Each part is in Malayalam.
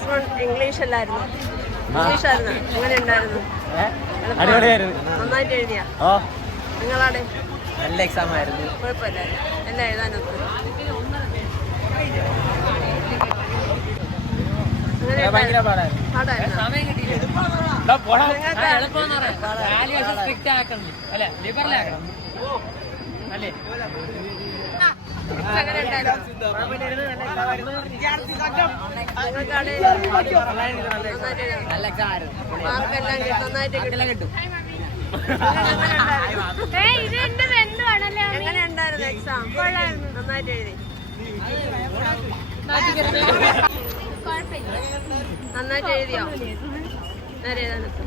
പ്ലസ് ഇംഗ്ലീഷ് അല്ലായിരുന്നു. ഇംഗ്ലീഷ് ആയിരുന്നു. എങ്ങനെ ഉണ്ടായിരുന്നു. അടിപൊളിയായിരുന്നു. നന്നായിട്ട് എഴുതിയാ. ഓ നിങ്ങളാടെ? നല്ല എക്സാം ആയിരുന്നു. കുഴപ്പമില്ലായിരുന്നു. എല്ലാം എഴുതാനൊക്കെ പാടായിരുന്നു. പാടായിരുന്നു. അല്ലേ? ഉണ്ടായിരുന്നു നിങ്ങൾക്കാടെ നന്നായിട്ട് കിട്ടും നന്നായിട്ട് കിട്ടും കിട്ടും ഇത് എന്റെ ബന്ധുവാണല്ലേ എങ്ങനെ ഉണ്ടായിരുന്നു എക്സാം നന്നായിട്ട് എഴുതി. നന്നായിട്ട് എഴുതിയോ? നേരെ എഴുതാനൊക്കെ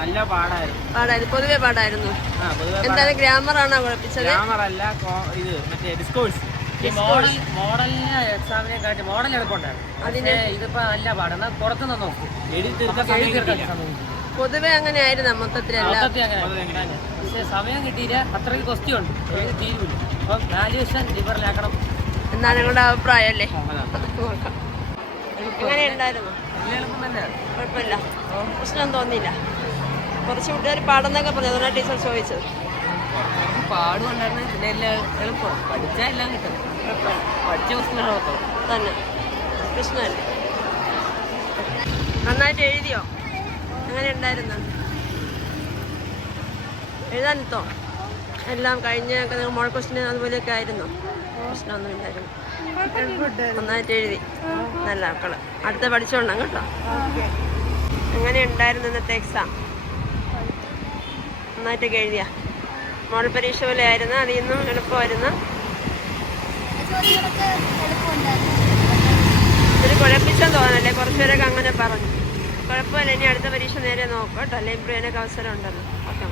നല്ല പാടായിരുന്നു. പാടായിരുന്നു. പൊതുവേ പാടായിരുന്നു. എന്താണ് ഗ്രാമർ ആണോ കുഴപ്പിച്ചത് ഗ്രാമർ അല്ല ഇത് മറ്റേ ഡിസ്കോഴ്സ് മോഡൽ മോഡലിന് എക്സാമിനെ കാട്ടി മോഡൽ എളുപ്പമുണ്ടായിരുന്നു ഇതിപ്പോ നല്ല പാടാണ് പുറത്തുനിന്ന് നോക്കും. പൊതുവെ അങ്ങനെ. ആയിരുന്നു മൊത്തത്തിലെല്ലാം പക്ഷേ സമയം കിട്ടിയില്ല. അത്രയ്ക്ക് ക്വസ്റ്റ്യൻ ഉണ്ട്. എഴുതി തീരുമില്ല അപ്പം വാല്യൂഷൻ ലിബറലാക്കണം എന്നാണ് നിങ്ങളുടെ അഭിപ്രായം അല്ലേ? എങ്ങനെയുണ്ടായിരുന്നു എങ്ങനെ ഉണ്ടായിരുന്നു. കുഴപ്പമില്ല. പ്രശ്നം തോന്നിയില്ല. കുറച്ച് കൂട്ടുകാർ പാടുന്നൊക്കെ പറഞ്ഞു. അതുകൊണ്ടാണ് ടീച്ചർ ചോദിച്ചത്. പാടുകൊണ്ടായിരുന്നു. പിന്നെ എല്ലാം എളുപ്പം. പഠിച്ചാൽ എല്ലാം കിട്ടും. പഠിച്ച പ്രശ്നങ്ങളൊക്കെ തന്നെ. പ്രശ്നമല്ല. നന്നായിട്ട് എഴുതിയോ? അങ്ങനെ ഉണ്ടായിരുന്നു? എഴുതാനെത്തോ എല്ലാം കഴിഞ്ഞ നിങ്ങൾ മോൾ ക്വസ്റ്റിന് അതുപോലെയൊക്കെ ആയിരുന്നു. പ്രശ്നമൊന്നും ഇല്ലായിരുന്നു. നന്നായിട്ട് എഴുതി. നല്ല മക്കൾ അടുത്ത പഠിച്ചോളണം കേട്ടോ. അങ്ങനെ ഉണ്ടായിരുന്നു ഇന്നത്തെ എക്സാം നന്നായിട്ടൊക്കെ എഴുതിയ. മോൾ പരീക്ഷ പോലെ ആയിരുന്നു അതിൽ നിന്നും എളുപ്പമായിരുന്നു. ഒരു കുഴപ്പിച്ചെന്ന് തോന്നല്ലേ കുറച്ചുപേരൊക്കെ അങ്ങനെ പറഞ്ഞു. കുഴപ്പമില്ല ഇനി അടുത്ത പരീക്ഷ നേരെ നോക്കാം കേട്ടോ അല്ലെ? ഇമ്പ്രൂവ് ചെയ്യാനൊക്കെ അവസരം ഉണ്ടല്ലോ ഓക്കെ.